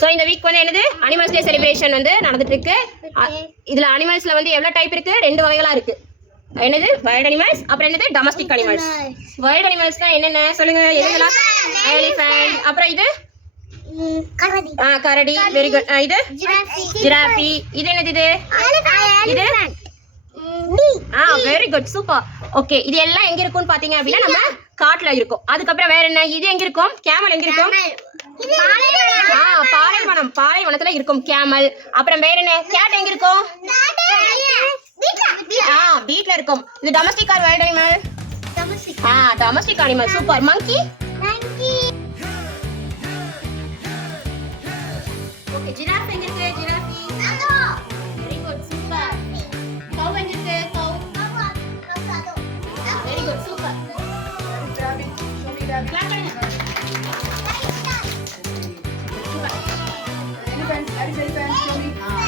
So இந்த week வந்து என்னது அனிமல்ஸ் டே செலிப்ரேஷன் வந்து நடந்துட்டு இருக்கு. இதுல அனிமல்ஸ்ல வந்து எவ்வளவு டைப் இருக்கு? 2 வகைகளா இருக்கு. என்னது வைல்ட் அனிமல்ஸ், அப்புறம் என்னது டொமஸ்டிக் அனிமல்ஸ். வைல்ட் அனிமல்ஸ்னா என்னென்ன சொல்லுங்க? எதுலாம்? எலிஃபண்ட், அப்புறம் இது கரடி. Very good. இது ஜிராஃபி. இது என்னது? இது வெரி குட், சூப்பர். ஓகே, இது எல்லாம் எங்க இருக்கும்னு பாத்தீங்க அப்படின்னா நம்ம காட்டுல இருக்கும். அதுக்கப்புறம் வேற என்ன? இது எங்க இருக்கும்? கேமல் எங்க இருக்கும்? பாலைவனத்துல இருக்கும் கேமல். அப்புறம் வேற என்ன? கேட் எங்க இருக்கும்? வீட்ல இருக்கும். இது domestic or wild animal? Domestic animal. Super. Monkey. Okay, giraffe எங்க இருக்கு? Giraffe. Very good, super. Cow எங்க இருக்கு? Cow. Very good, super. Clap பண்ணுங்க. Elephant, show me.